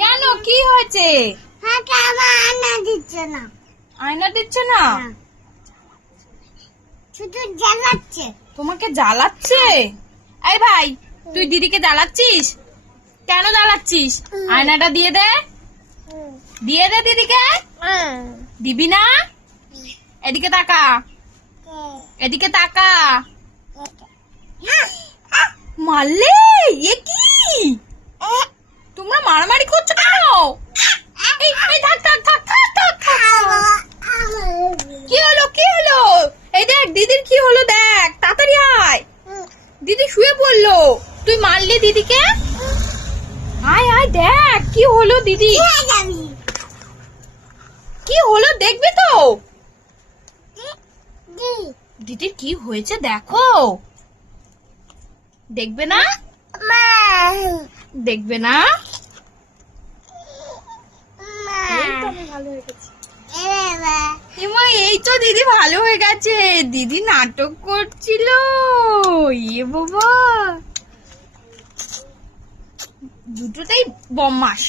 কেন কি হয়েছে? আয়না দিচ্ছে না? শুধু জ্বালাচ্ছে। তোমাকে জ্বালাচ্ছে? এই ভাই, তুই দিদিকে জ্বালাচ্ছিস? কেন জ্বালাচ্ছিস? আয়নাটা দিয়ে দে, দিয়ে দে দিদিকে। দিবি না? এদিকে তাকা, এদিকে তাকা। মারলে? এ কি? তোমরা মারামারি করছো কেন? এই থাক থাক থাক থাক থাক থাক। কি হলো কি হলো? এই দেখ দিদির কি হলো, দেখ তাড়াতাড়ি আয়। দিদি শুয়ে পড়লো, তুই মারলি দিদিকে? আয় আয় দেখ কি হলো দিদি, কি হলো দেখবি তো? দিদির কি হয়েছে দেখো, দেখবে না? দেখবে না? এই তো দিদি ভালো হয়ে গেছে। দিদি নাটক করছিল। ইয়ে বাবা, দুটোতেই বদমাশ।